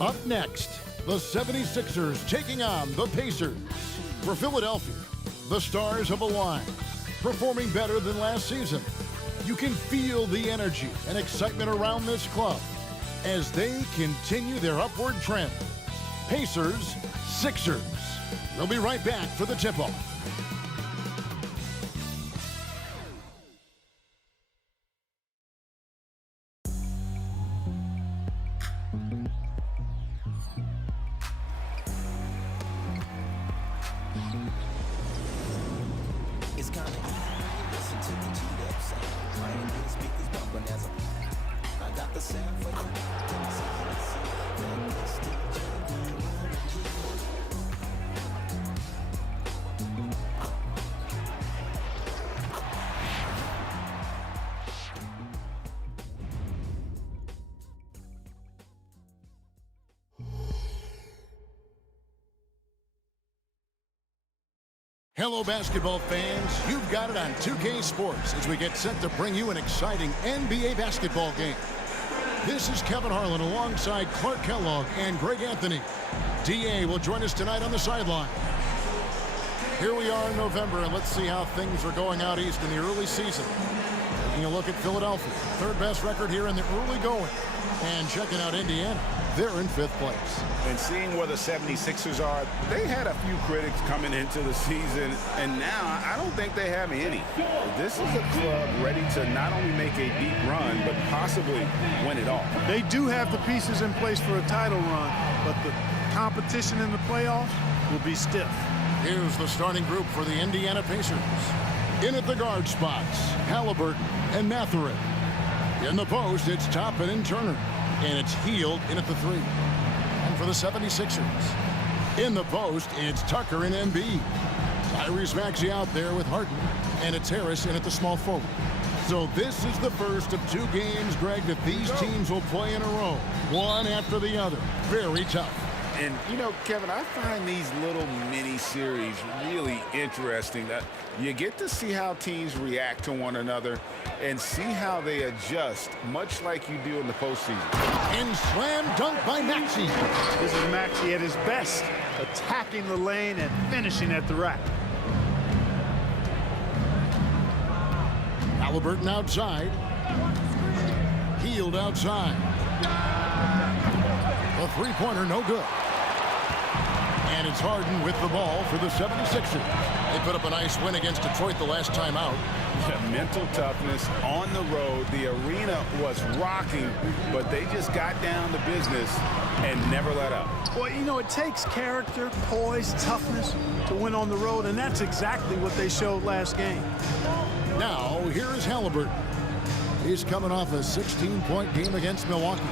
Up next, the 76ers taking on the Pacers. For Philadelphia, the stars have aligned, performing better than last season. You can feel the energy and excitement around this club as they continue their upward trend. Pacers, Sixers. We'll be right back for the tip-off. It's kinda easy, listen to the G-Dub sound. Trying to get speakers bumping as I got the sound for you. Hello, basketball fans. You've got it on 2K Sports as we get set to bring you an exciting NBA basketball game. This is Kevin Harlan alongside Clark Kellogg and Greg Anthony. DA will join us tonight on the sideline. Here we are in November, and let's see how things are going out east in the early season. Taking a look at Philadelphia, third best record here in the early going. And checking out Indiana, they're in 5th place. And seeing where the 76ers are, they had a few critics coming into the season, and now I don't think they have any. This is a club ready to not only make a deep run, but possibly win it all. They do have the pieces in place for a title run, but the competition in the playoffs will be stiff. Here's the starting group for the Indiana Pacers. In at the guard spots, Halliburton and Mathurin. In the post, it's Toppin and Turner. And it's Hield in at the 3. And for the 76ers, in the post, it's Tucker and Embiid. Tyrese Maxey out there with Harden. And it's Harris in at the small forward. So this is the first of 2 games, Greg, that these teams will play in a row. One after the other. Very tough. And, you know, Kevin, I find these little mini-series really interesting. That you get to see how teams react to one another and see how they adjust, much like you do in the postseason. And slam dunk by Maxey. This is Maxey at his best, attacking the lane and finishing at the rack. Halliburton outside. Hield outside. The three-pointer, no good. And it's Harden with the ball for the 76ers. They put up a nice win against Detroit the last time out. Yeah, mental toughness on the road. The arena was rocking, but they just got down to business and never let up. Well, you know, it takes character, poise, toughness to win on the road, and that's exactly what they showed last game. Now, here is Halliburton. He's coming off a 16-point game against Milwaukee.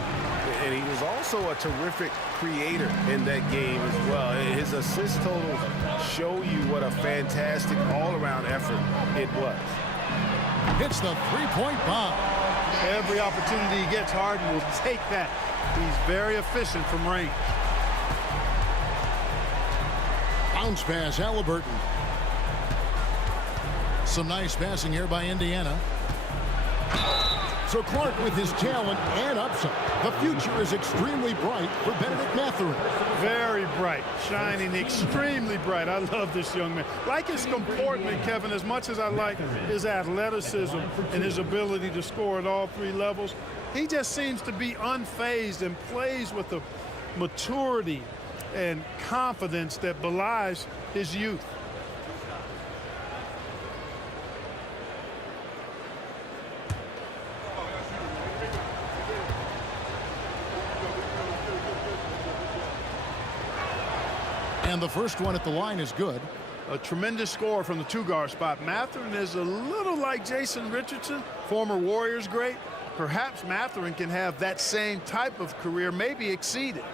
And he was also a terrific creator in that game as well. His assist total show you what a fantastic all-around effort it was. Hits the three-point bomb. Every opportunity he gets, Harden will take that. He's very efficient from range. Bounce pass, Halliburton. Some nice passing here by Indiana. So Clark with his talent and upside. The future is extremely bright for Benedict Mathurin. Very bright, shining extremely bright. I love this young man. Like his comportment, Kevin, as much as I like his athleticism and his ability to score at all 3 levels, he just seems to be unfazed and plays with a maturity and confidence that belies his youth. And the first one at the line is good. A tremendous score from the 2-guard spot. Mathurin is a little like Jason Richardson, former Warriors great. Perhaps Mathurin can have that same type of career, maybe exceed it.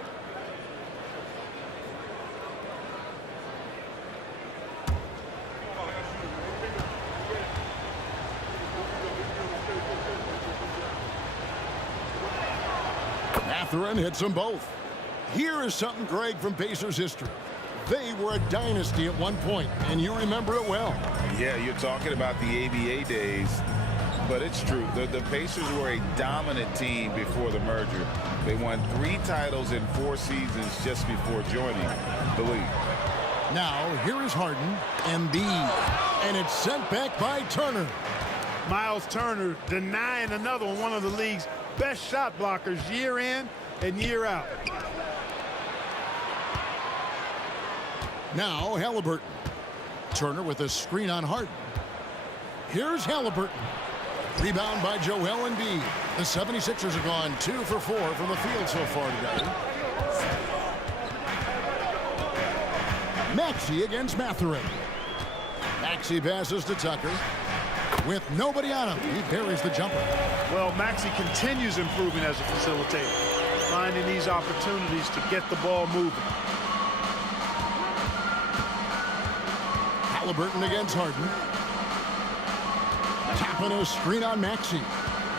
Mathurin hits them both. Here is something, Greg, from Pacers history. They were a dynasty at one point, and you remember it well. Yeah, you're talking about the ABA days. but it's true. The Pacers were a dominant team before the merger. They won 3 titles in 4 seasons just before joining the league. Now, here is Harden, Embiid, and it's sent back by Turner. Miles Turner denying another one of the league's best shot blockers year in and year out. Now, Halliburton. Turner with a screen on Harden. Here's Halliburton. Rebound by Joel Embiid. The 76ers have gone 2 for 4 from the field so far today. Maxey against Mathurin. Maxey passes to Tucker. With nobody on him, he buries the jumper. Well, Maxey continues improving as a facilitator, finding these opportunities to get the ball moving. Halliburton against Harden. Tapping a screen on Maxey.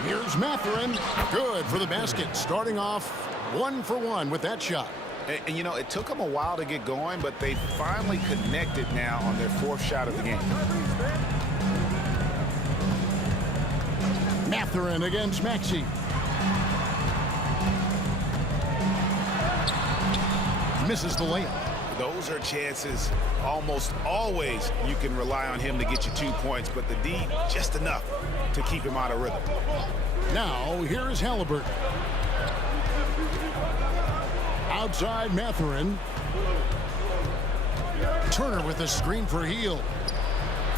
Here's Mathurin. Good for the basket. Starting off 1 for 1 with that shot. And you know, it took them a while to get going, but they finally connected now on their 4th shot of the game. Mathurin against Maxey. Misses the layup. Those are chances almost always you can rely on him to get you 2 points, but the D just enough to keep him out of rhythm. Now, here's Halliburton. Outside Mathurin. Turner with a screen for Hield.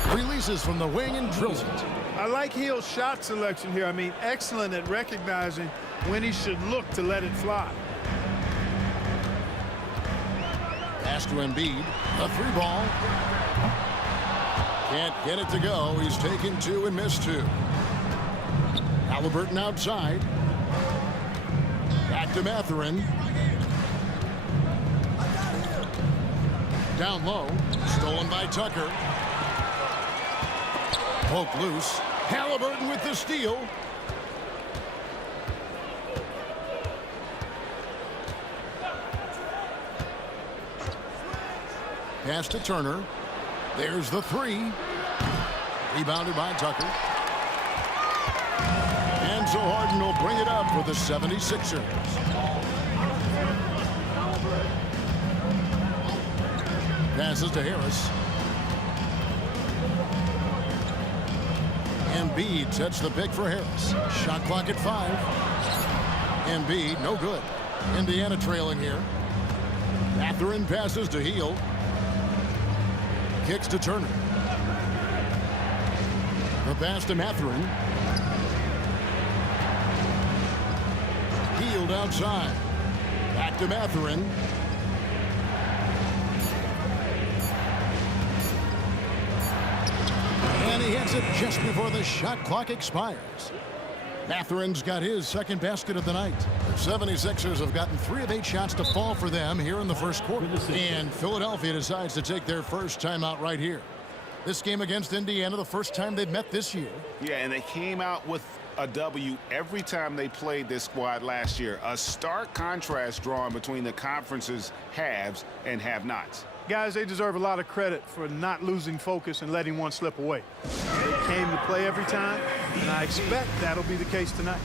Releases from the wing and drills it. I like Hield's shot selection here. I mean, excellent at recognizing when he should look to let it fly. Pass to Embiid. A 3-ball. Can't get it to go. He's taken 2 and missed 2. Halliburton outside. Back to Mathurin. Down low. Stolen by Tucker. Poke loose. Halliburton with the steal. Pass to Turner. There's the 3. Rebounded by Tucker. And so Harden will bring it up for the 76ers. Passes to Harris. Embiid sets the pick for Harris. Shot clock at 5. Embiid, no good. Indiana trailing here. Mathurin passes to Hield. Kicks to Turner. The pass to Mathurin. Hield outside. Back to Mathurin. And he hits it just before the shot clock expires. Mathurin's got his 2nd basket of the night. The 76ers have gotten 3 of 8 shots to fall for them here in the first quarter. And Philadelphia decides to take their first timeout right here. This game against Indiana, the first time they've met this year. Yeah, and they came out with a W every time they played this squad last year. A stark contrast drawn between the conference's haves and have-nots. Guys, they deserve a lot of credit for not losing focus and letting one slip away. They came to play every time, and I expect that'll be the case tonight.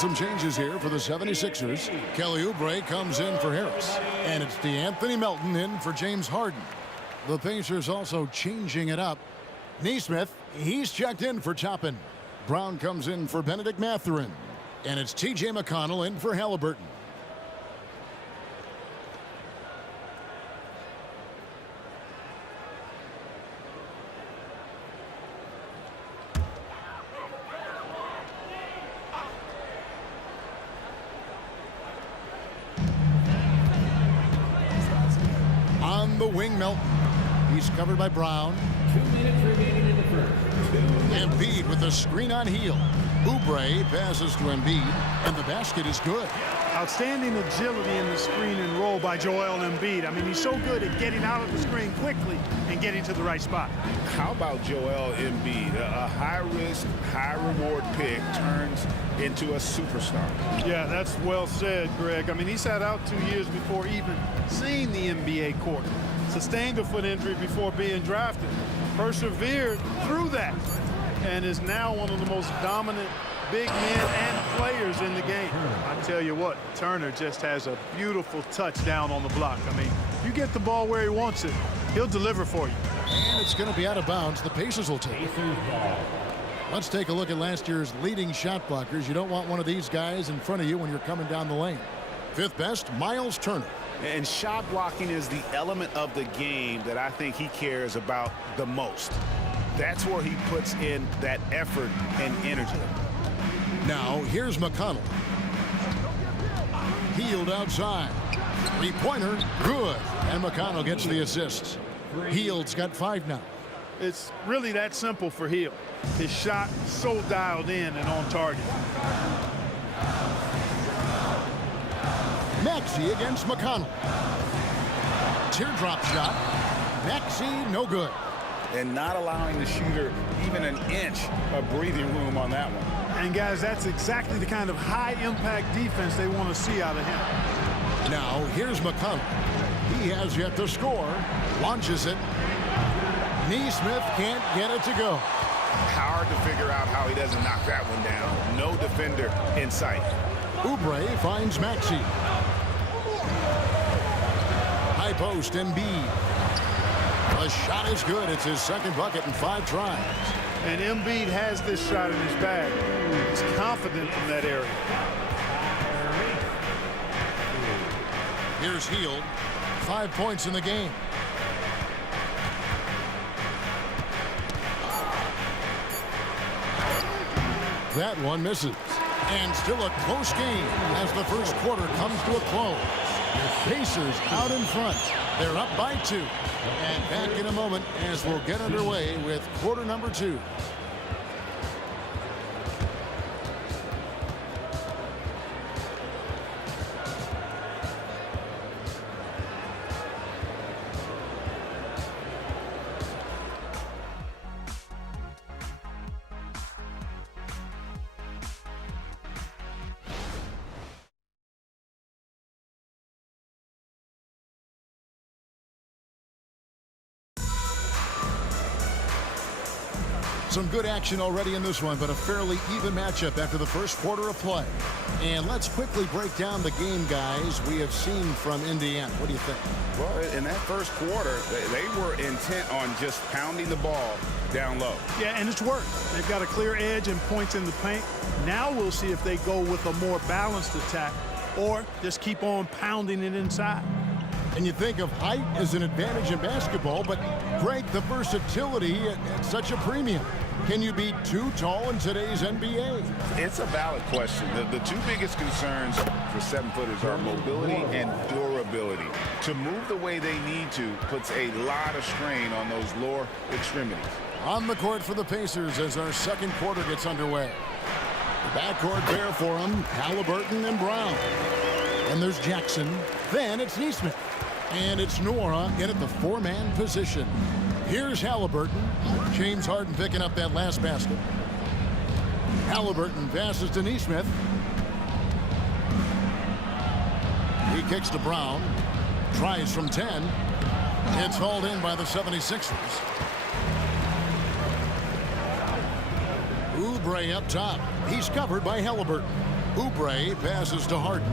some changes here for the 76ers. Kelly Oubre comes in for Harris. And it's DeAnthony Melton in for James Harden. The Pacers also changing it up. Nesmith, he's checked in for Toppin. Brown comes in for Benedict Mathurin. And it's T.J. McConnell in for Halliburton. On the wing, Melton. He's covered by Brown. 2 minutes remaining in the first. Embiid with a screen on Hield. Oubre passes to Embiid, and the basket is good. Outstanding agility in the screen and roll by Joel Embiid. I mean, he's so good at getting out of the screen quickly and getting to the right spot. How about Joel Embiid? A high-risk, high-reward pick turns into a superstar. Yeah, that's well said, Greg. I mean, he sat out 2 years before even seeing the NBA court. Sustained a foot injury before being drafted. Persevered through that and is now one of the most dominant big men and players in the game. I tell you what, Turner just has a beautiful touchdown on the block. I mean, you get the ball where he wants it, he'll deliver for you. And it's going to be out of bounds. The Pacers will take it. Pacers ball. Let's take a look at last year's leading shot blockers. You don't want one of these guys in front of you when you're coming down the lane. Fifth best, Miles Turner. And shot blocking is the element of the game that I think he cares about the most. That's where he puts in that effort and energy. Now, here's McConnell. Hield outside. Three-pointer, good. And McConnell gets the assist. Hield's got 5 now. It's really that simple for Hield. His shot so dialed in and on target. Maxey against McConnell. Teardrop shot. Maxey, no good. And not allowing the shooter even an inch of breathing room on that one. And guys, that's exactly the kind of high-impact defense they want to see out of him. Now, here's McConnell. He has yet to score. Launches it. Nesmith can't get it to go. Hard to figure out how he doesn't knock that one down. No defender in sight. Oubre finds Maxey. High post, Embiid. The shot is good. It's his second bucket in 5 tries. And Embiid has this shot in his bag. He's confident in that area. Here's Hield. 5 points in the game. That one misses. And still a close game as the first quarter comes to a close. Pacers out in front. They're up by 2. And back in a moment as we'll get underway with quarter number 2. Some good action already in this one, but a fairly even matchup after the first quarter of play. And let's quickly break down the game, guys, we have seen from Indiana. What do you think? Well, in that first quarter, they were intent on just pounding the ball down low. Yeah, and it's worked. They've got a clear edge and points in the paint. Now we'll see if they go with a more balanced attack or just keep on pounding it inside. And you think of height as an advantage in basketball, but Greg, the versatility at such a premium. Can you be too tall in today's NBA? It's a valid question. The 2 biggest concerns for 7-footers are mobility and durability. To move the way they need to puts a lot of strain on those lower extremities. On the court for the Pacers as our second quarter gets underway. The backcourt bare for them, Halliburton and Brown. And there's Jackson. Then it's Nesmith. And it's Nora in at the 4-man position. Here's Halliburton. James Harden picking up that last basket. Halliburton passes to Nesmith. He kicks to Brown. Tries from 10. It's hauled in by the 76ers. Oubre up top. He's covered by Halliburton. Oubre passes to Harden.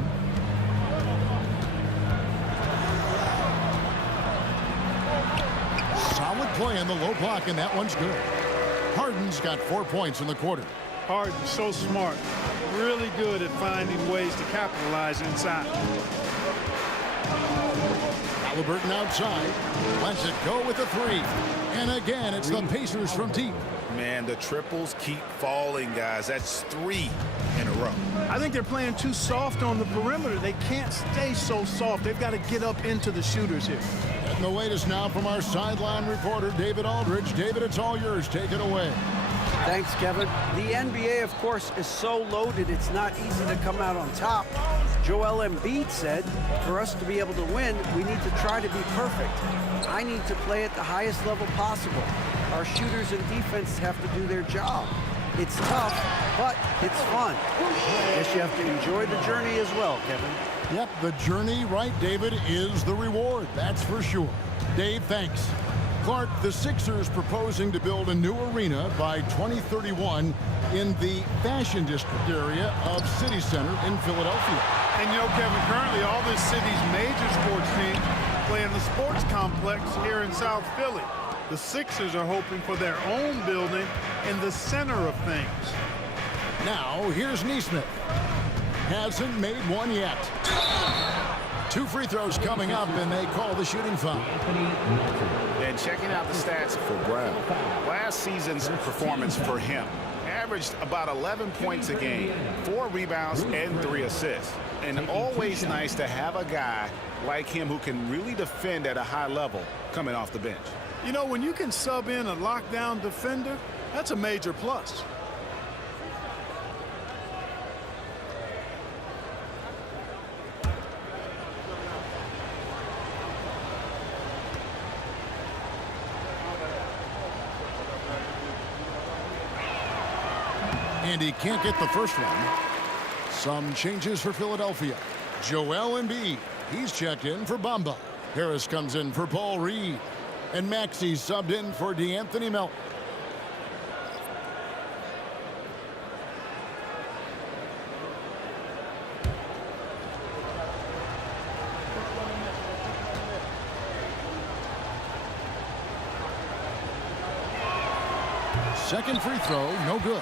Solid play in the low block, and that one's good. Harden's got 4 points in the quarter. Harden, so smart. Really good at finding ways to capitalize inside. Halliburton outside. Lets it go with a three. And again, it's the Pacers from deep. Man, the triples keep falling, guys. That's 3 in a row. I think they're playing too soft on the perimeter. They can't stay so soft. They've got to get up into the shooters here. And the latest now from our sideline reporter, David Aldridge. David, it's all yours. Take it away. Thanks, Kevin. The NBA, of course, is so loaded, it's not easy to come out on top. Joel Embiid said, for us to be able to win, we need to try to be perfect. I need to play at the highest level possible. Our shooters and defense have to do their job. It's tough, but it's fun. Guess you have to enjoy the journey as well, Kevin. Yep, the journey, right, David, is the reward. That's for sure. Dave, thanks. Clark, the Sixers proposing to build a new arena by 2031 in the Fashion District area of City Center in Philadelphia. And you know, Kevin, currently all this city's major sports teams play in the sports complex here in South Philly. The Sixers are hoping for their own building in the center of things. Now, here's Neesmith. Hasn't made one yet. 2 free throws coming up, and they call the shooting foul. And checking out the stats for Brown. Last season's performance for him averaged about 11 points a game, 4 rebounds, and 3 assists. And always nice to have a guy like him who can really defend at a high level coming off the bench. You know, when you can sub in a lockdown defender, that's a major plus. And he can't get the first one. Some changes for Philadelphia. Joel Embiid. He's checked in for Bamba. Harris comes in for Paul Reed. And Maxey subbed in for DeAnthony Melton. Second free throw, no good.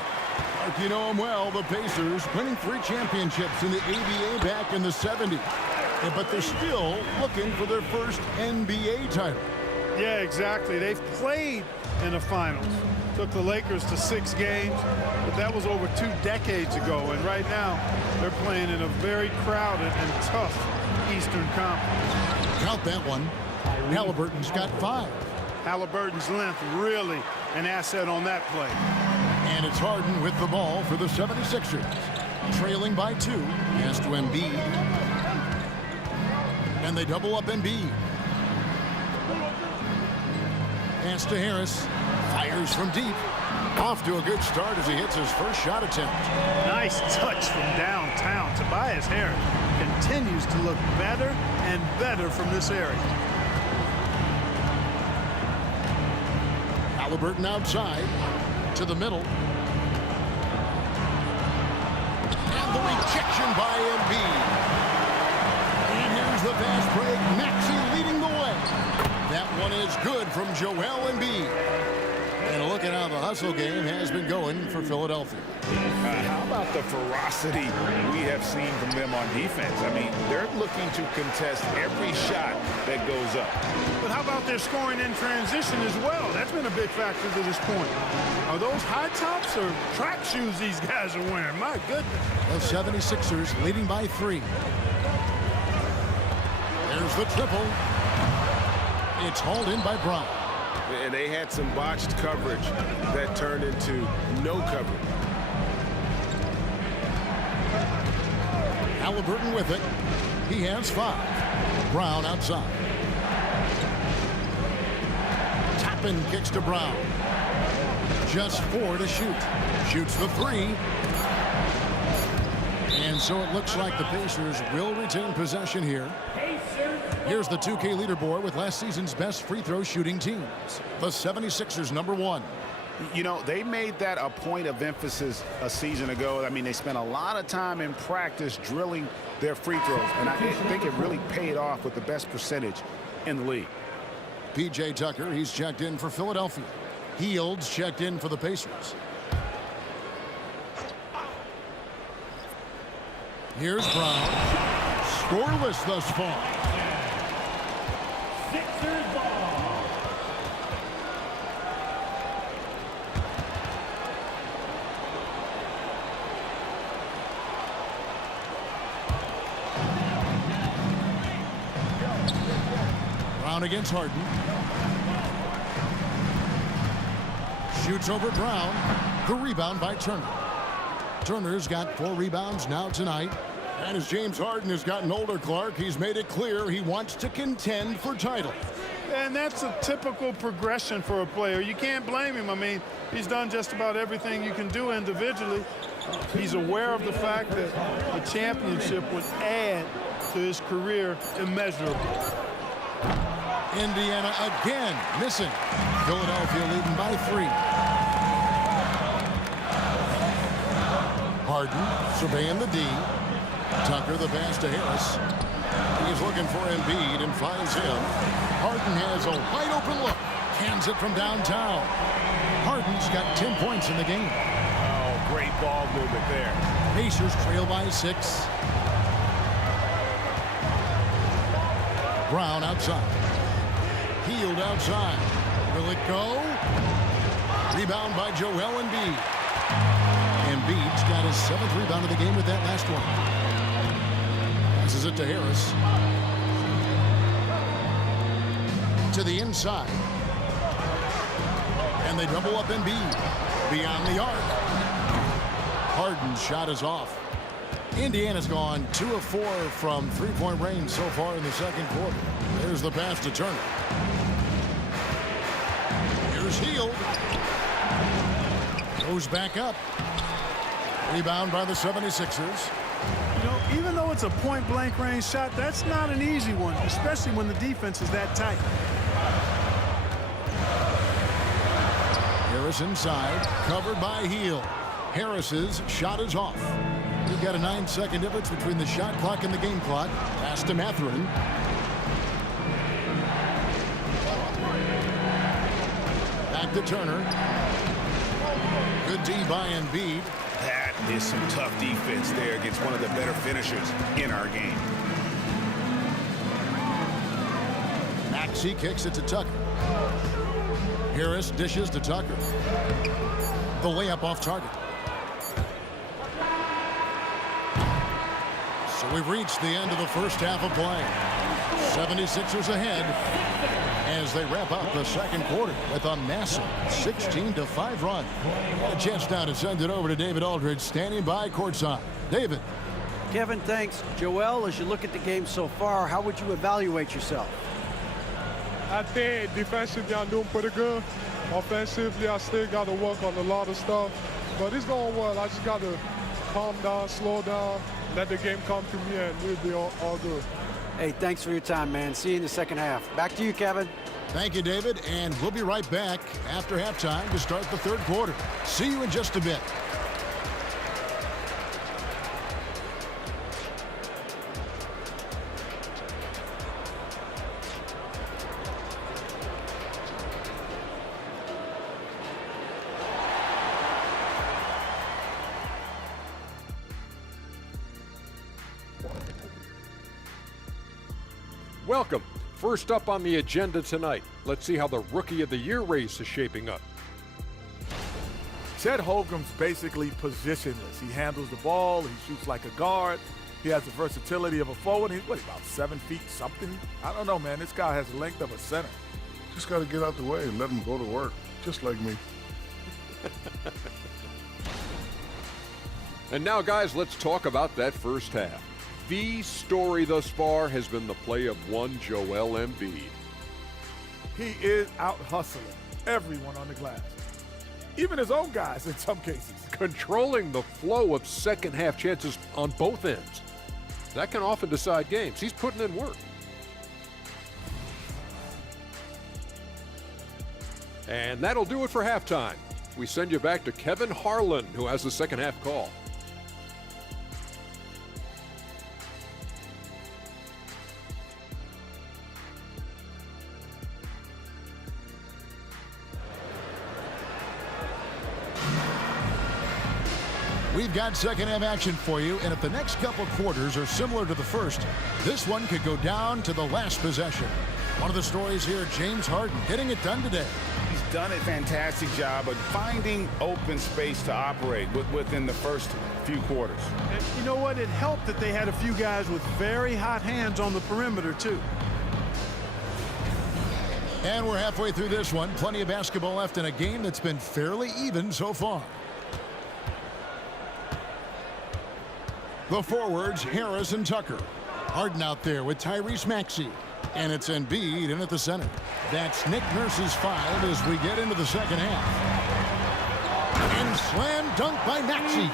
Like you know them well, the Pacers winning 3 championships in the ABA back in the 70s. But they're still looking for their first NBA title. Yeah, exactly. They've played in the finals. Took the Lakers to 6 games, but that was over 2 decades ago. And right now, they're playing in a very crowded and tough Eastern Conference. Count that one. Halliburton's got 5. Halliburton's length really an asset on that play. And it's Harden with the ball for the 76ers. Trailing by 2. Pass to Embiid. And they double up Embiid. Pass to Harris. Fires from deep. Off to a good start as he hits his first shot attempt. Nice touch from downtown. Tobias Harris continues to look better and better from this area. Halliburton outside to the middle. And the rejection by Embiid. And here's the fast break. Maxey leading the way. That one is good from Joel Embiid. And look at how the hustle game has been going for Philadelphia. How about the ferocity we have seen from them on defense? I mean, they're looking to contest every shot that goes up. But how about their scoring in transition as well? That's been a big factor to this point. Are those high tops or track shoes these guys are wearing? My goodness. The 76ers leading by 3. There's the triple. It's hauled in by Brown. And they had some botched coverage that turned into no coverage. Halliburton with it. He has 5. Brown outside. Toppin kicks to Brown. Just 4 to shoot. Shoots the 3. And so it looks like the Pacers will retain possession here. Here's the 2K leaderboard with last season's best free throw shooting teams. The 76ers number 1. You know, they made that a point of emphasis a season ago. I mean, they spent a lot of time in practice drilling their free throws, and I think it really paid off with the best percentage in the league. P.J. Tucker, he's checked in for Philadelphia. Hields checked in for the Pacers. Here's Brown. Scoreless thus far. Sixers ball. Brown against Harden. Shoots over Brown. The rebound by Turner. Turner's got 4 rebounds now tonight. And as James Harden has gotten older, Clark, he's made it clear he wants to contend for title. And that's a typical progression for a player. You can't blame him. I mean, he's done just about everything you can do individually. He's aware of the fact that a championship would add to his career immeasurably. Indiana again missing. Philadelphia leading by 3. Harden surveying the D. Tucker the pass to Harris. He's looking for Embiid and finds him. Harden has a wide open look. Hands it from downtown. Harden's got 10 points in the game. Oh, great ball movement there. Pacers trail by 6. Brown outside. Hield outside. Will it go? Rebound by Joel Embiid. Embiid's got his 7th rebound of the game with that last one. Passes it to Harris. To the inside. And they double up Embiid. Beyond the arc. Harden's shot is off. Indiana's gone 2 of 4 from three-point range so far in the second quarter. There's the pass to Turner. Here's Hield. Goes back up. Rebound by the 76ers. You know, even though it's a point-blank range shot, that's not an easy one, especially when the defense is that tight. Harris inside, covered by Hield. Harris's shot is off. We've got a 9-second difference between the shot clock and the game clock. Pass to Mathurin. Back to Turner. Good D by Embiid. That is some tough defense there against one of the better finishers in our game. Maxey kicks it to Tucker. Harris dishes to Tucker. The layup off target. So we've reached the end of the first half of play. 76ers ahead as they wrap up the second quarter with a massive 16-5 run. A chance now to send it over to David Aldridge, standing by courtside. David. Kevin, thanks. Joel, as you look at the game so far, how would you evaluate yourself? I think defensively I'm doing pretty good. Offensively, I still got to work on a lot of stuff. But it's going well. I just got to calm down, slow down, let the game come to me, and we'll be all good. Hey, thanks for your time, man. See you in the second half. Back to you, Kevin. Thank you, David. And we'll be right back after halftime to start the third quarter. See you in just a bit. Welcome. First up on the agenda tonight, let's see how the Rookie of the Year race is shaping up. Chet Holmgren's basically positionless. He handles the ball. He shoots like a guard. He has the versatility of a forward. He's, about 7 feet something? I don't know, man. This guy has the length of a center. Just got to get out the way and let him go to work, just like me. And now, guys, let's talk about that first half. The story thus far has been the play of one Joel Embiid. He is out hustling everyone on the glass, even his own guys in some cases. Controlling the flow of second half chances on both ends. That can often decide games. He's putting in work. And that'll do it for halftime. we send you back to Kevin Harlan, who has the second half call. We've got second half action for you, and if the next couple quarters are similar to the first, this one could go down to the last possession. One of the stories here, James Harden getting it done today. He's done a fantastic job of finding open space to operate within the first few quarters. And you know what? It helped that they had a few guys with very hot hands on the perimeter, too. And we're halfway through this one. Plenty of basketball left in a game that's been fairly even so far. The forwards, Harris and Tucker. Harden out there with Tyrese Maxey. And it's Embiid in at the center. That's Nick Nurse's 5 as we get into the second half. And slam dunk by Maxey.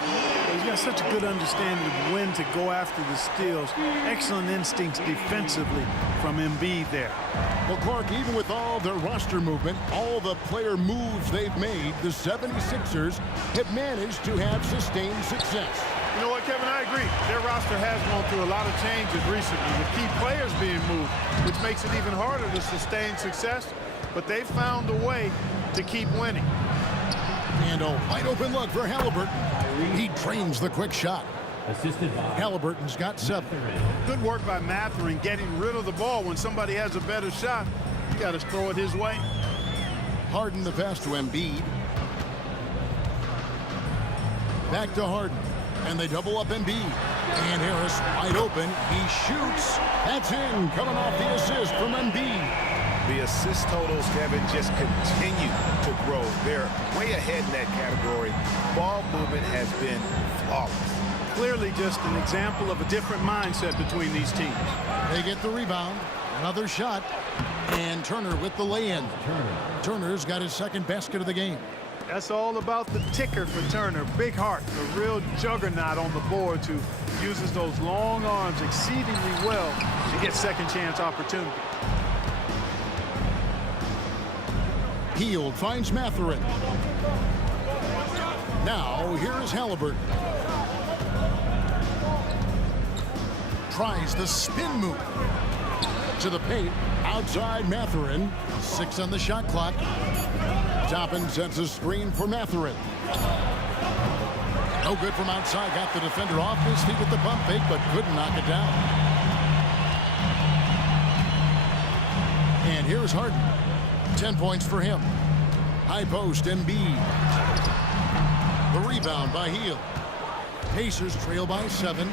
He's got such a good understanding of when to go after the steals. Excellent instincts defensively from Embiid there. Well, Clark, even with all their roster movement, all the player moves they've made, the 76ers have managed to have sustained success. You know what, Kevin? I agree. Their roster has gone through a lot of changes recently with key players being moved, which makes it even harder to sustain success. But they've found a way to keep winning. And a wide open look for Halliburton. He drains the quick shot. Assisted by Halliburton's got 7. Good work by Mathurin getting rid of the ball. When somebody has a better shot, you got to throw it his way. Harden the pass to Embiid. Back to Harden. And they double up Embiid. And Harris wide open. He shoots. That's in. Coming off the assist from Embiid. The assist totals, Kevin, just continue to grow. They're way ahead in that category. Ball movement has been flawless. Clearly just an example of a different mindset between these teams. They get the rebound. Another shot. And Turner with the lay-in. Turner's got his second basket of the game. That's all about the ticker for Turner. Big heart, a real juggernaut on the boards who uses those long arms exceedingly well to get second chance opportunity. Hield finds Mathurin. Now here is Halliburton. Tries the spin move. To the paint, outside Mathurin. 6 on the shot clock. Toppin sets a screen for Mathurin. No good from outside. Got the defender off his feet with the pump fake, but couldn't knock it down. And here's Harden. 10 points for him. High post, Embiid. The rebound by Hield. Pacers trail by 7.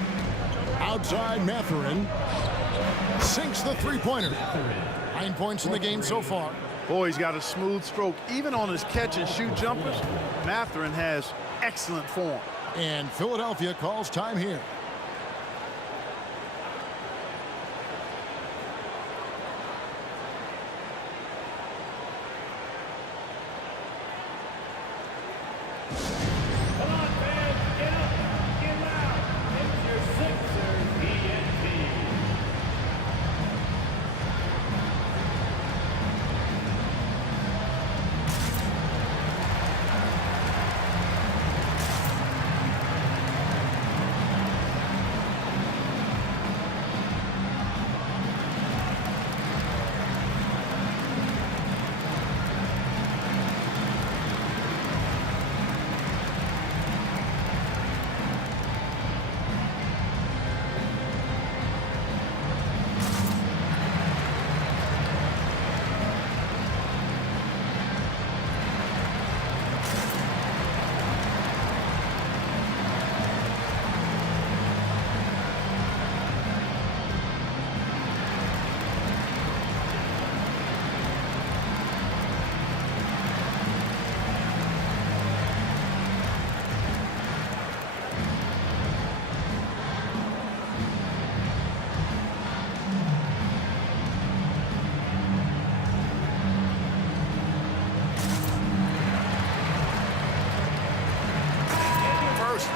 Outside Mathurin. Sinks the three-pointer. 9 points in the game so far. Boy, he's got a smooth stroke. Even on his catch-and-shoot jumpers, Mathurin has excellent form. And Philadelphia calls time here. Come on, fans, get up, get loud. It's your Sixers ENT.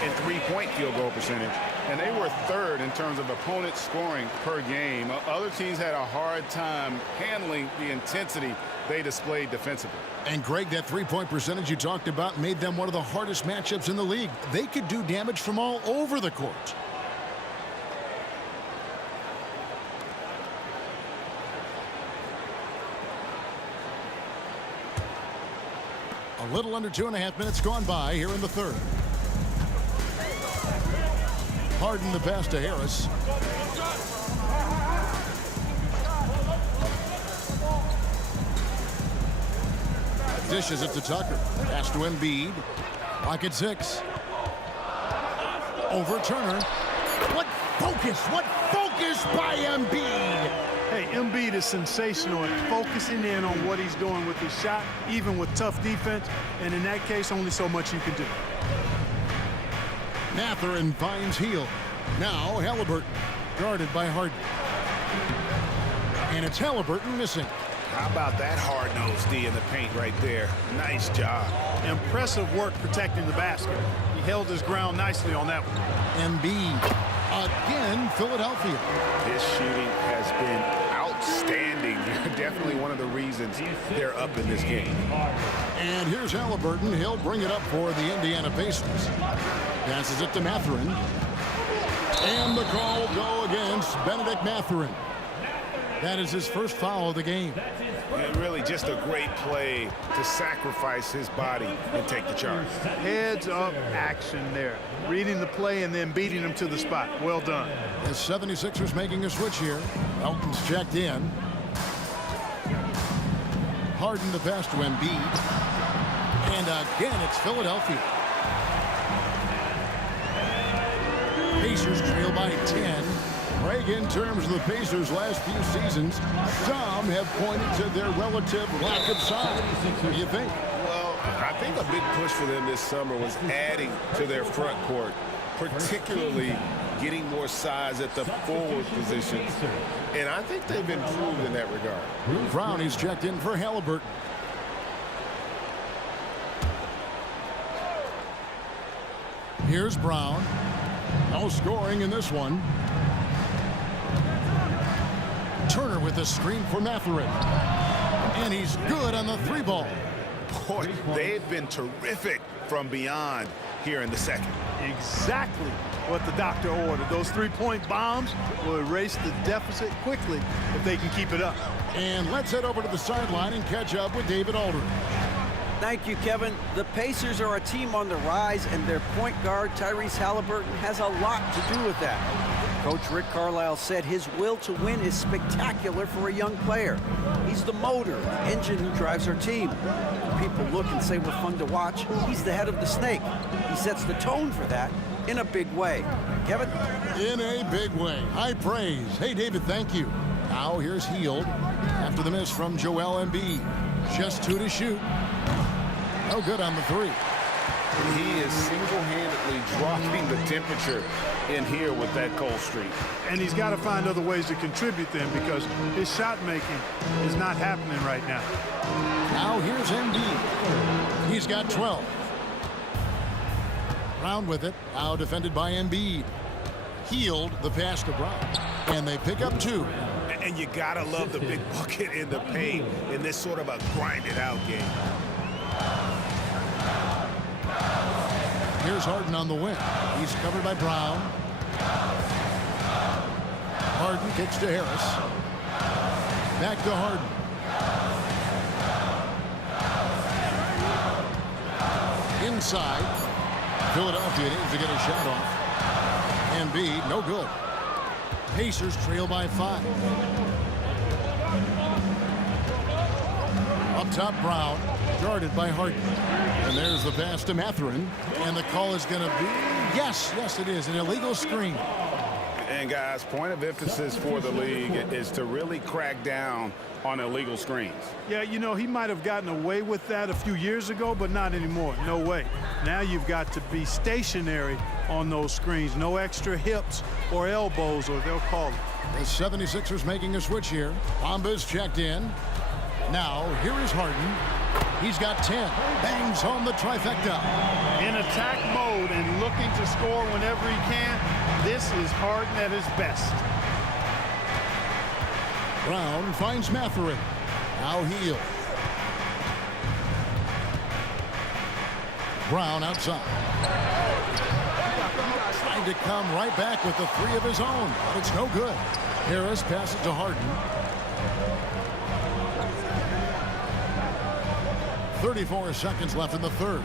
And three-point field goal percentage. And they were third in terms of opponent scoring per game. Other teams had a hard time handling the intensity they displayed defensively. And Greg, that three-point percentage you talked about made them one of the hardest matchups in the league. They could do damage from all over the court. A little under 2.5 minutes gone by here in the third. Harden the pass to Harris. Dishes it to Tucker. Pass to Embiid. Lock at 6. Over Turner. What focus by Embiid. Hey, Embiid is sensational at focusing in on what he's doing with his shot, even with tough defense. And in that case, only so much you can do. Mathurin finds Hield. Now Halliburton, guarded by Harden. And it's Halliburton missing. How about that hard-nosed D in the paint right there? Nice job. Impressive work protecting the basket. He held his ground nicely on that one. Embiid. Again, Philadelphia. His shooting has been outstanding. Definitely one of the reasons they're up in this game. And here's Halliburton. He'll bring it up for the Indiana Pacers. Passes it to Mathurin. And the call will go against Benedict Mathurin. That is his first foul of the game. And really just a great play to sacrifice his body and take the charge. Heads up action there. Reading the play and then beating him to the spot. Well done. The 76ers making a switch here. Elton's checked in. Harden the pass to Embiid. And again, it's Philadelphia. Pacers trail by 10. Greg, in terms of the Pacers' last few seasons, some have pointed to their relative lack of size. What do you think? Well, I think a big push for them this summer was adding to their front court, particularly getting more size at the forward positions. And I think they've improved in that regard. Brown is checked in for Halliburton. Here's Brown. No scoring in this one. Turner with a screen for Mathurin. And he's good on the three ball. Boy, they've been terrific from beyond here in the second. Exactly what the doctor ordered. Those three-point bombs will erase the deficit quickly if they can keep it up. And let's head over to the sideline and catch up with David Aldridge. Thank you, Kevin. The Pacers are a team on the rise, and their point guard, Tyrese Halliburton, has a lot to do with that. Coach Rick Carlisle said his will to win is spectacular for a young player. He's the motor, the engine who drives our team. People look and say we're fun to watch. He's the head of the snake. He sets the tone for that in a big way. Kevin? In a big way. High praise. Hey, David, thank you. Now here's Hield after the miss from Joel Embiid. Just 2 to shoot. No good on the 3. He is single-handedly dropping the temperature in here with that cold streak. And he's got to find other ways to contribute then, because his shot making is not happening right now. Now here's Embiid. He's got 12. Brown with it. Now defended by Embiid. Hield the pass to Brown. And they pick up 2. And you got to love the big bucket in the paint in this sort of a grinded-out game. Here's Harden on the wing. He's covered by Brown. Harden kicks to Harris. Back to Harden. Inside. Philadelphia needs to get a shot off. Embiid, no good. Pacers trail by 5. Up top, Brown, guarded by Harden. And there's the pass to Mathurin. And the call is going to be, yes, it is, an illegal screen. And guys, point of emphasis for the league is to really crack down on illegal screens. Yeah, you know, he might have gotten away with that a few years ago, but not anymore. No way. Now you've got to be stationary on those screens. No extra hips or elbows, or they'll call it. The 76ers making a switch here. Bamba's checked in. Now, here is Harden. He's got 10. Bangs home the trifecta. In attack mode and looking to score whenever he can. This is Harden at his best. Brown finds Mathurin. Now Hield. Brown outside. Trying to come right back with the three of his own, but it's no good. Harris passes to Harden. 34 seconds left in the third.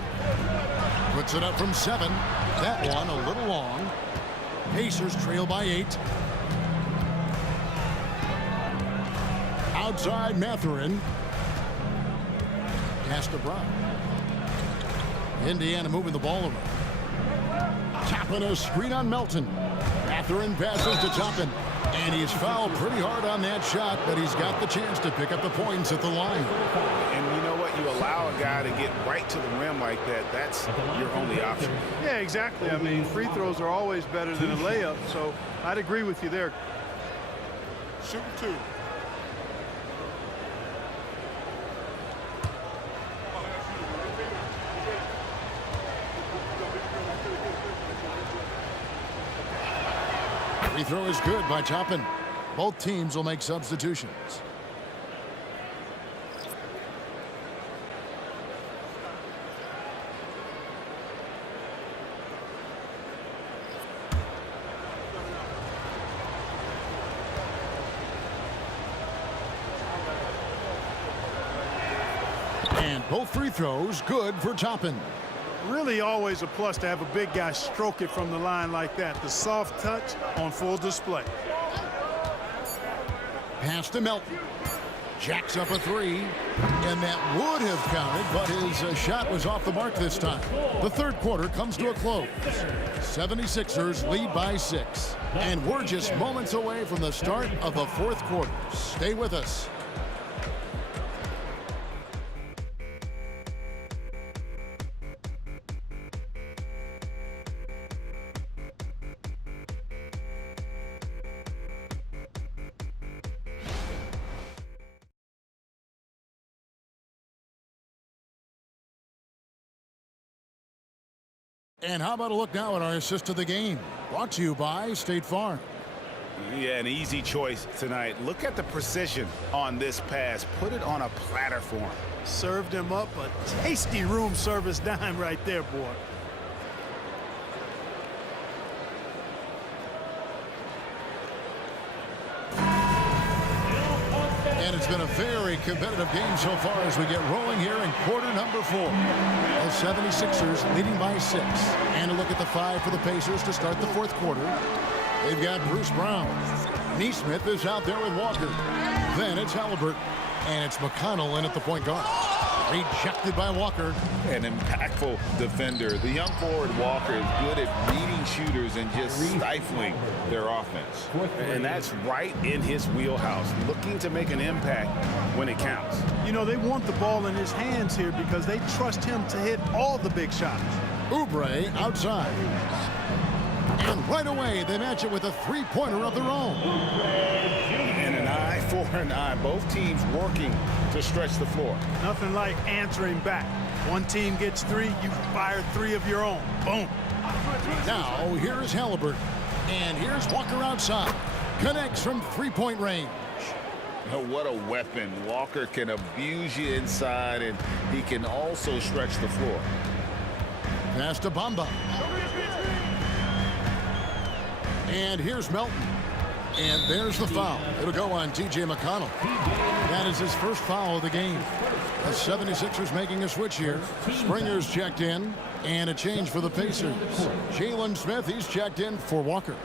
Puts it up from 7. That one a little long. Pacers trail by 8. Outside Mathurin. Pass to Brown. Indiana moving the ball around. Toppin a screen on Melton. Mathurin passes to Toppin. And he's fouled pretty hard on that shot, but he's got the chance to pick up the points at the line. And you know what? You allow a guy to get right to the rim like that, that's your only option. Yeah, exactly. I mean, free throws are always better than a layup, so I'd agree with you there. Shoot 2. Free throw is good by Toppin. Both teams will make substitutions. And both free throws good for Toppin. Really always a plus to have a big guy stroke it from the line like that. The soft touch on full display. Pass to Melton. Jacks up a 3. And that would have counted, but his shot was off the mark this time. The third quarter comes to a close. 76ers lead by 6. And we're just moments away from the start of the fourth quarter. Stay with us. And how about a look now at our assist of the game? Brought to you by State Farm. Yeah, an easy choice tonight. Look at the precision on this pass. Put it on a platter for him. Served him up a tasty room service dime right there, boy. And it's been a very competitive game so far as we get rolling here in quarter number 4. The 76ers leading by 6. And a look at the 5 for the Pacers to start the fourth quarter. They've got Bruce Brown. Neesmith is out there with Walker. Then it's Halliburton. And it's McConnell in at the point guard. Rejected by Walker. An impactful defender. The young forward Walker is good at reading shooters and just stifling their offense. And that's right in his wheelhouse, looking to make an impact when it counts. You know, they want the ball in his hands here because they trust him to hit all the big shots. Oubre outside. And right away, they match it with a three-pointer of their own. And an eye for an eye. Both teams working to stretch the floor. Nothing like answering back. One team gets 3, you fire 3 of your own. Boom. Now, here's Halliburton. And here's Walker outside. Connects from three-point range. Oh, what a weapon. Walker can abuse you inside, and he can also stretch the floor. Pass to Bamba. And here's Melton. And there's the foul. It'll go on T.J. McConnell. That is his first foul of the game. The 76ers making a switch here. Springer's checked in. And a change for the Pacers. Jalen Smith, he's checked in for Walker.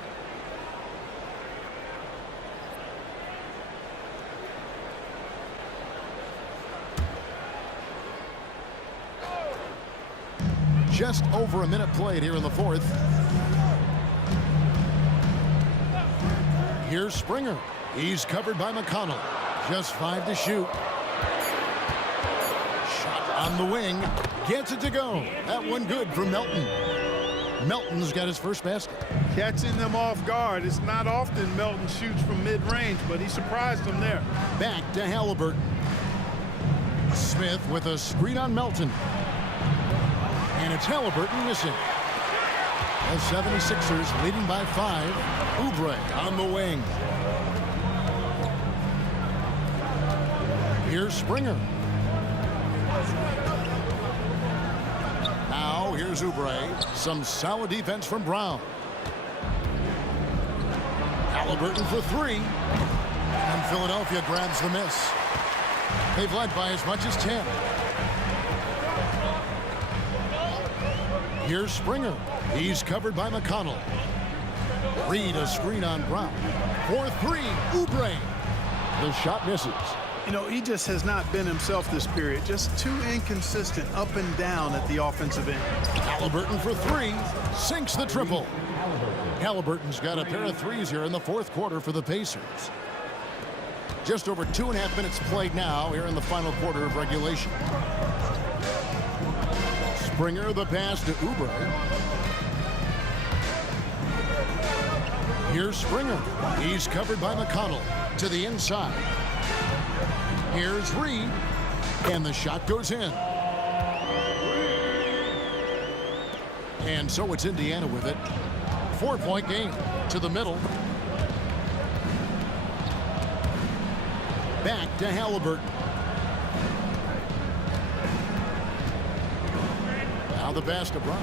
Just over a minute played here in the fourth. Here's Springer. He's covered by McConnell. Just 5 to shoot. Shot on the wing. Gets it to go. That one good for Melton. Melton's got his first basket. Catching them off guard. It's not often Melton shoots from mid-range, but he surprised them there. Back to Halliburton. Smith with a screen on Melton. And it's Halliburton missing. The 76ers leading by 5. Oubre on the wing. Here's Springer. Now here's Oubre. Some solid defense from Brown. Halliburton for 3. And Philadelphia grabs the miss. They've led by as much as 10. Here's Springer. He's covered by McConnell. Reed a screen on Brown. For 3, Oubre. The shot misses. You know, he just has not been himself this period. Just too inconsistent up and down at the offensive end. Halliburton for 3. Sinks the triple. Halliburton's got a pair of threes here in the fourth quarter for the Pacers. Just over 2.5 minutes played now here in the final quarter of regulation. Springer the pass to Oubre. Here's Springer. He's covered by McConnell to the inside. Here's Reed. And the shot goes in. And so it's Indiana with it. 4-point game to the middle. Back to Halliburton. Now the pass to Brown.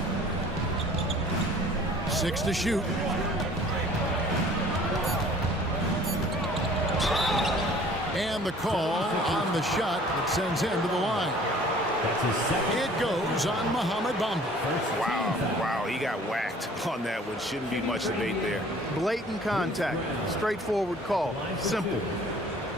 6 to shoot. And the call on the shot that sends him to the line. It goes on Mohamed Bamba. Wow, he got whacked on that one. Shouldn't be much debate there. Blatant contact. Straightforward call. Simple.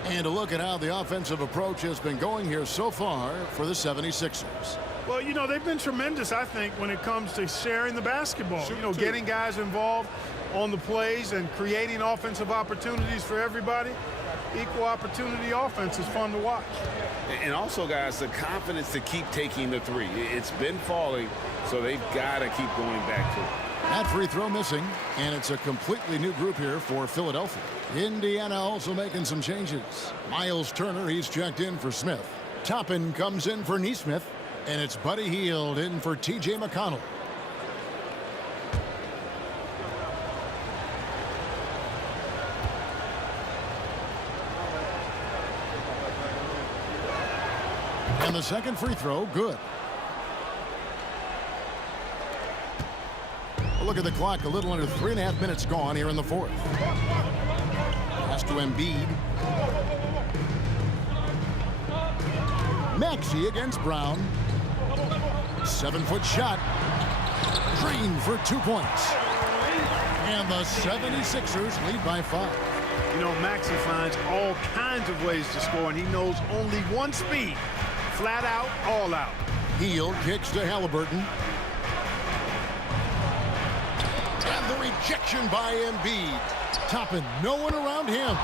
And a look at how the offensive approach has been going here so far for the 76ers. Well, you know, they've been tremendous, I think, when it comes to sharing the basketball. You know, getting guys involved on the plays and creating offensive opportunities for everybody. Equal opportunity offense is fun to watch. And also, guys, the confidence to keep taking the three. It's been falling, so they've got to keep going back to it. That free throw missing, and it's a completely new group here for Philadelphia. Indiana also making some changes. Miles Turner, he's checked in for Smith. Toppin comes in for Nesmith, and it's Buddy Hield in for T.J. McConnell. And the second free throw, good. Look at the clock, a little under 3.5 minutes gone here in the fourth. Pass to Embiid. Maxey against Brown. 7-foot shot. Green for 2 points. And the 76ers lead by 5. You know, Maxey finds all kinds of ways to score, and he knows only one speed. Flat out, all out. Hield kicks to Halliburton. And the rejection by Embiid. Toppin, no one around him.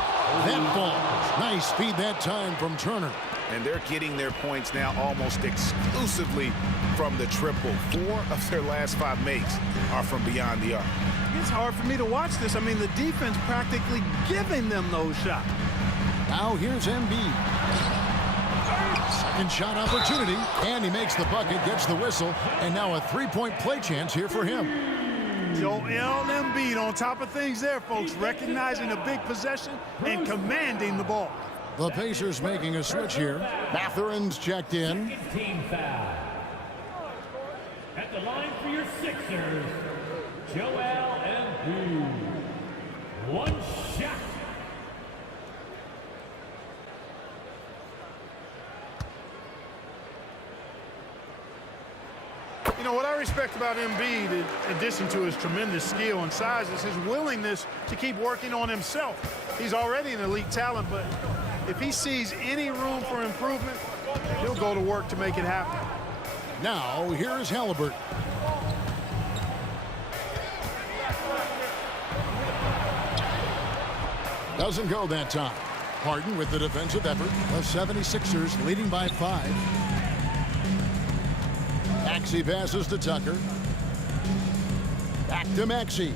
That falls. Nice feed that time from Turner. And they're getting their points now almost exclusively from the triple. 4 of their last 5 makes are from beyond the arc. It's hard for me to watch this. I mean, the defense practically giving them those shots. Now here's Embiid. Second shot opportunity, and he makes the bucket, gets the whistle, and now a 3-point play chance here for him. Joel Embiid on top of things there, folks, recognizing a big possession and commanding the ball. The Pacers making a switch here. Mathurin's checked in. Team foul. At the line for your Sixers, Joel Embiid. 1 shot. You know, what I respect about Embiid, in addition to his tremendous skill and size, is his willingness to keep working on himself. He's already an elite talent, but if he sees any room for improvement, he'll go to work to make it happen. Now, here's Halliburton. Doesn't go that time. Harden with the defensive effort. The 76ers leading by 5. Maxey passes to Tucker. Back to Maxey.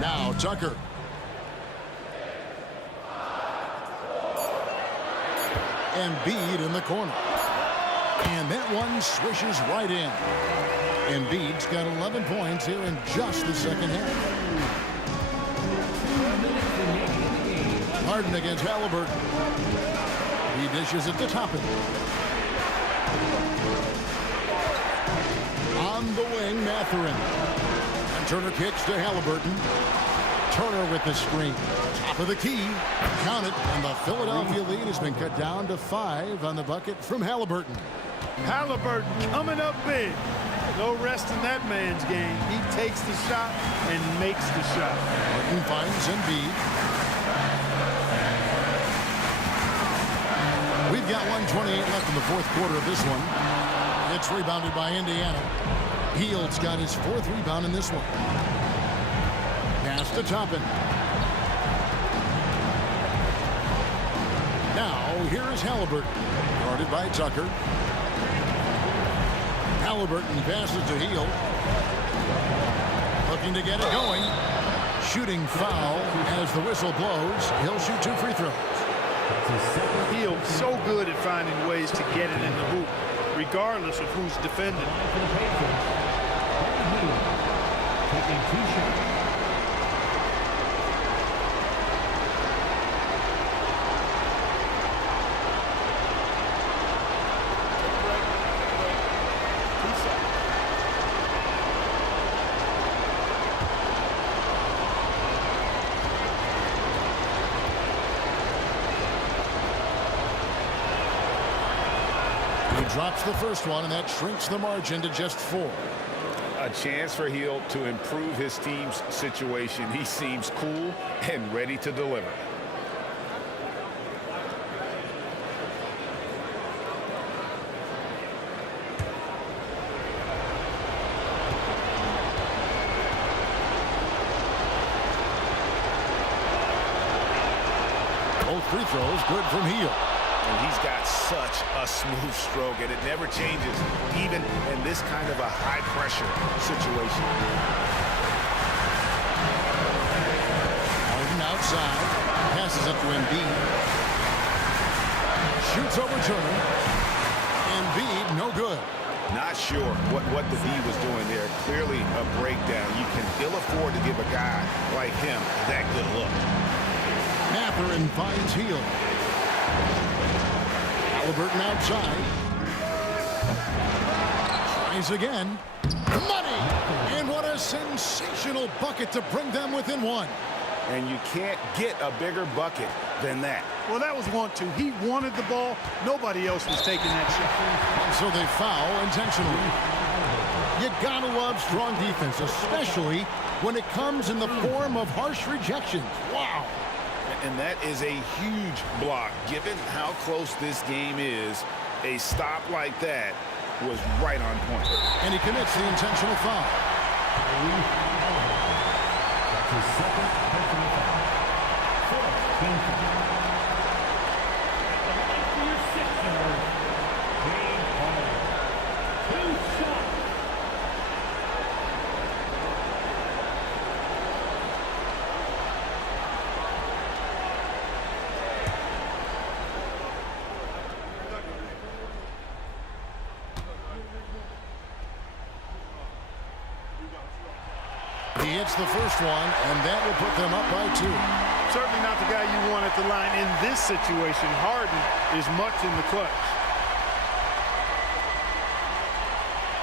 Now Tucker. Embiid in the corner. And that one swishes right in. Embiid's got 11 points here in just the second half. Harden against Halliburton. He dishes it to Toppin. On the wing, Mathurin. And Turner kicks to Halliburton. Turner with the screen. Top of the key. Count it. And the Philadelphia lead has been cut down to 5 on the bucket from Halliburton. Halliburton coming up big. No rest in that man's game. He takes the shot and makes the shot. Harden finds Embiid. We've got 1:28 left in the fourth quarter of this one. It's rebounded by Indiana. Hield's got his 4th rebound in this one. Pass to Toppin. Now, here is Halliburton. Guarded by Tucker. Halliburton passes to Hield. Looking to get it going. Shooting foul as the whistle blows. He'll shoot 2 free throws. Hield so good at finding ways to get it in the hoop, regardless of who's defending. Taking 2 shots. Drops the first one, and that shrinks the margin to just 4. A chance for Hield to improve his team's situation. He seems cool and ready to deliver. Both free throws good from Hield. And he's got such a smooth stroke, and it never changes, even in this kind of a high-pressure situation. Harden outside. Passes it to Embiid. Shoots over Turner. Embiid, no good. Not sure what the D was doing there. Clearly a breakdown. You can ill afford to give a guy like him that good look. Mathurin finds Hield. Halliburton outside. Tries again. Money! And what a sensational bucket to bring them within 1. And you can't get a bigger bucket than that. Well, that was 1-2. He wanted the ball. Nobody else was taking that shot. And so they foul intentionally. You gotta love strong defense, especially when it comes in the form of harsh rejections. Wow. And that is a huge block. Given how close this game is, a stop like that was right on point. And he commits the intentional foul. That's his second personal foul. 4th team foul. For your Sixers, Dave Hall. 2 shots. He hits the first one, and that will put them up by 2. Certainly not the guy you want at the line in this situation. Harden is much in the clutch.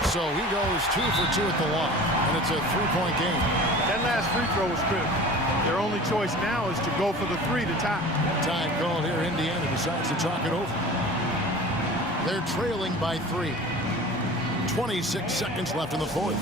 So he goes 2 for 2 at the line, and it's a 3-point game. That last free throw was critical. Their only choice now is to go for the 3 to tie. Time called here. Indiana decides to talk it over. They're trailing by 3. 26 seconds left in the fourth.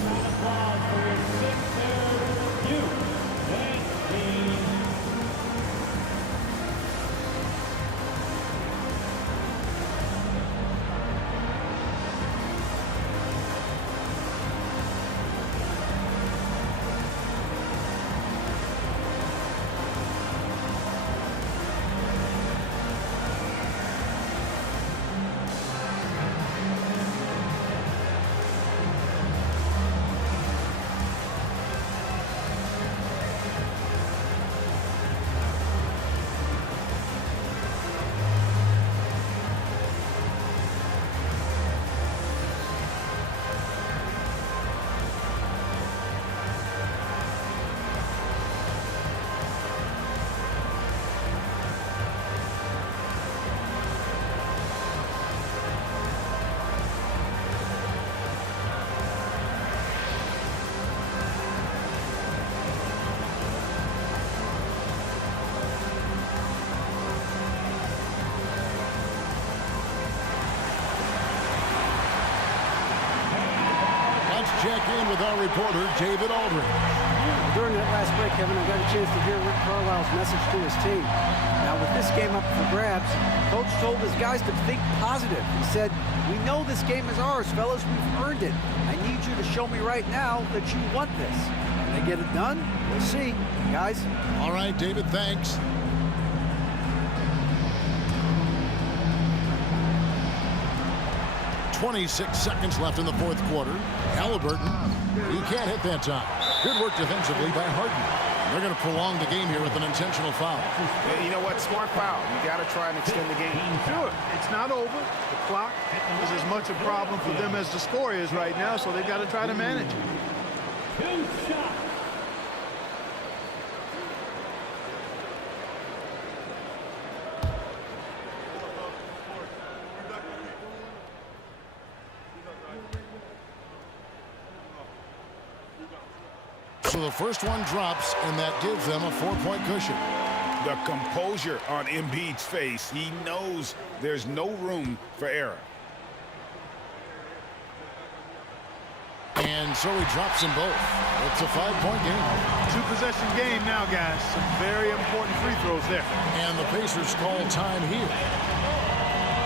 check in with our reporter, David Aldridge. During that last break, Kevin, I got a chance to hear Rick Carlisle's message to his team. Now, with this game up for grabs, Coach told his guys to think positive. He said, "We know this game is ours, fellas. We've earned it. I need you to show me right now that you want this." Can they get it done? We'll see, guys. All right, David, thanks. "26 seconds left in the fourth quarter. Halliburton, he can't hit that time. Good work defensively by Harden. They're going to prolong the game here with an intentional foul. Yeah, you know what? Smart foul. You got to try and extend the game. Do it. It's not over. The clock is as much a problem for them as the score is right now, so they've got to try to manage it. 2 shots. So the first one drops, and that gives them a 4-point cushion. The composure on Embiid's face. He knows there's no room for error. And so he drops them both. It's a 5-point game. 2-possession game now, guys. Some very important free throws there. And the Pacers call time here.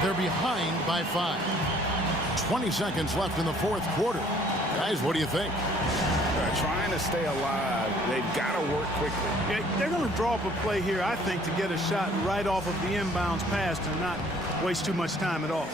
They're behind by 5. 20 seconds left in the fourth quarter. Guys, what do you think? Trying to stay alive, they've got to work quickly. Yeah, they're going to draw up a play here, I think, to get a shot right off of the inbounds pass and not waste too much time at all.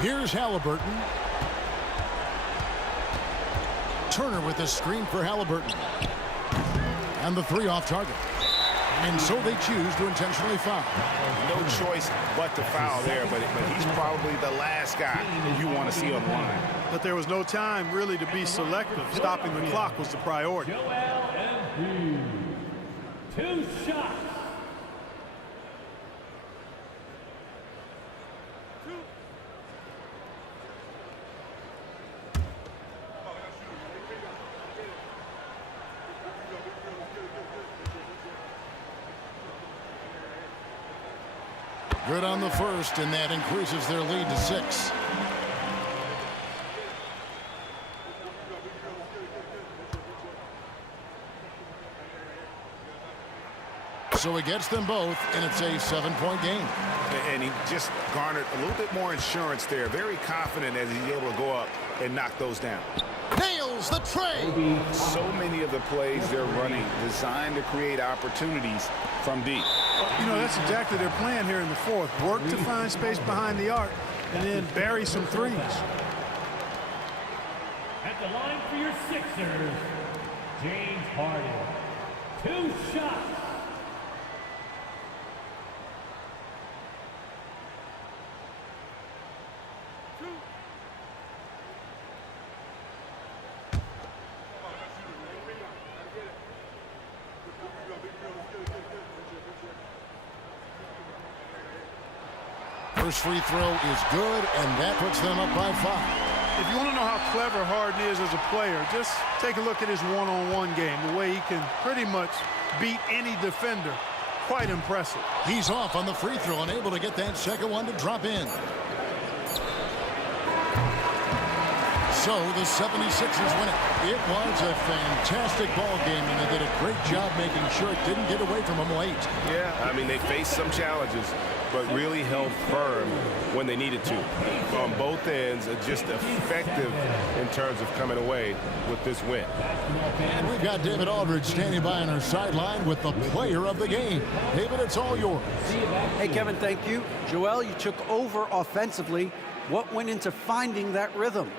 Here's Halliburton. Turner with the screen for Halliburton. And the 3 off target. And so they choose to intentionally foul. No choice but to foul there, but he's probably the last guy you want to see on the line. But there was no time really to be selective. Stopping the clock was the priority. Joel Embiid. 2 shots. Good on the first, and that increases their lead to 6. So he gets them both, and it's a 7-point game. And he just garnered a little bit more insurance there. Very confident as he's able to go up and knock those down. Nails the tray. So many of the plays they're running designed to create opportunities from deep. You know, that's exactly their plan here in the fourth. Work to find space behind the arc and then bury some threes. At the line for your Sixers, James Harden. 2 shots. First free throw is good, and that puts them up by 5. If you want to know how clever Harden is as a player, just take a look at his one-on-one game, the way he can pretty much beat any defender. Quite impressive. He's off on the free throw and able to get that second one to drop in. So the 76ers win it. It was a fantastic ball game, and they did a great job making sure it didn't get away from them late. Yeah, I mean, they faced some challenges, but really held firm when they needed to. On both ends, just effective in terms of coming away with this win. And we've got David Aldridge standing by on our sideline with the player of the game. David, it's all yours. Hey, Kevin, thank you. Joel, you took over offensively. What went into finding that rhythm?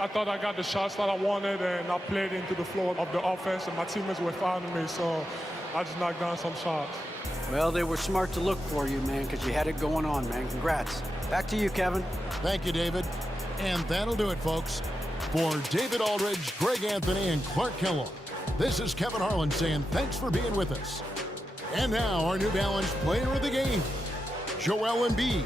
I thought I got the shots that I wanted, and I played into the flow of the offense, and my teammates were fouling me, so I just knocked down some shots. Well, they were smart to look for you, man, because you had it going on, man. Congrats. Back to you, Kevin. Thank you, David. And that'll do it, folks. For David Aldridge, Greg Anthony, and Clark Kellogg, this is Kevin Harlan saying thanks for being with us. And now, our New Balance player of the game, Joel Embiid.